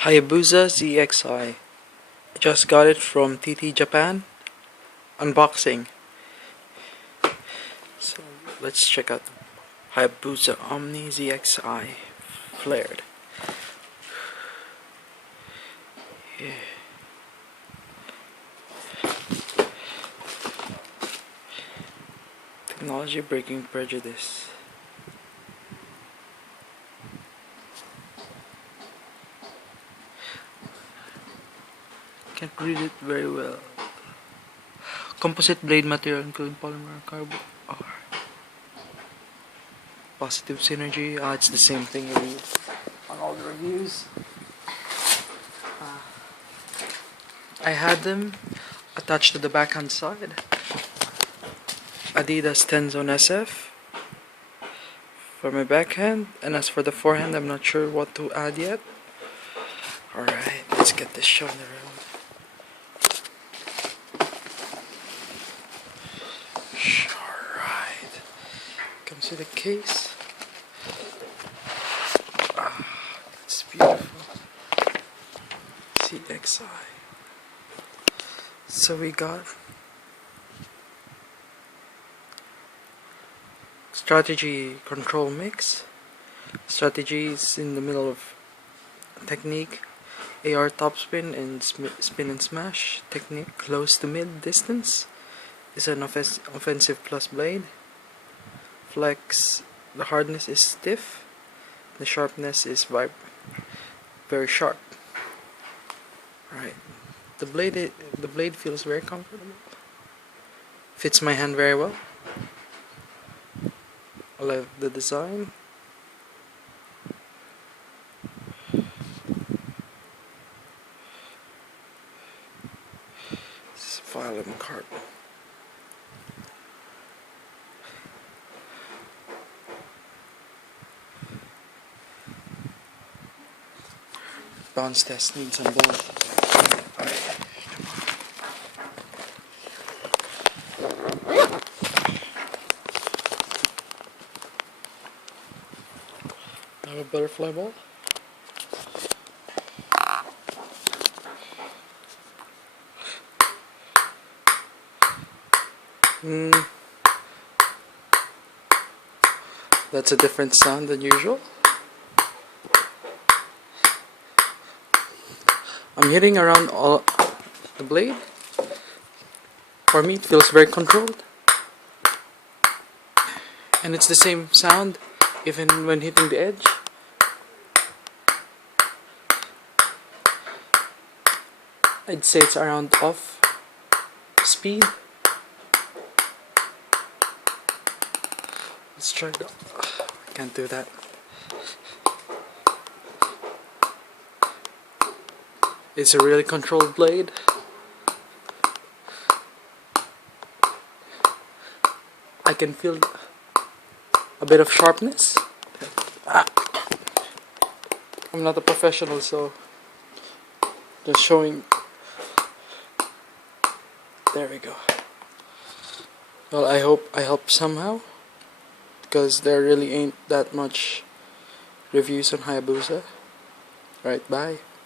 Hayabuza Zxi. Just got it from TT Japan. Unboxing. So let's check out Hayabuza Omni Zxi flared. Yeah. Technology breaking prejudice. Can't read it very well. Composite blade material including polymer carbon or positive synergy. It's the same thing you read on all the reviews. I had them attached to the backhand side. Adidas Tenzone SF for my backhand, and as for the forehand, I'm not sure what to add yet. Alright, let's get this show on the road. Alright, comes with a case. It's beautiful. CXI. So we got strategy control mix. Strategy is in the middle of technique. AR topspin and spin and smash. Technique close to mid distance is an offensive plus blade. Flex, the hardness is stiff. The sharpness is very sharp. Right. The blade feels very comfortable. Fits my hand very well. I love the design. It's phylum carbon. Bounce test needs on both. I have a butterfly ball. That's a different sound than usual. I'm hitting around all the blade. For me, it feels very controlled, and it's the same sound even when hitting the edge. I'd say it's around off speed. Let's try it. I can't do that. It's a really controlled blade. I can feel a bit of sharpness. I'm not a professional, so just showing. There we go. Well, I hope I help somehow, because there really ain't that much reviews on Hayabuza. Right, bye.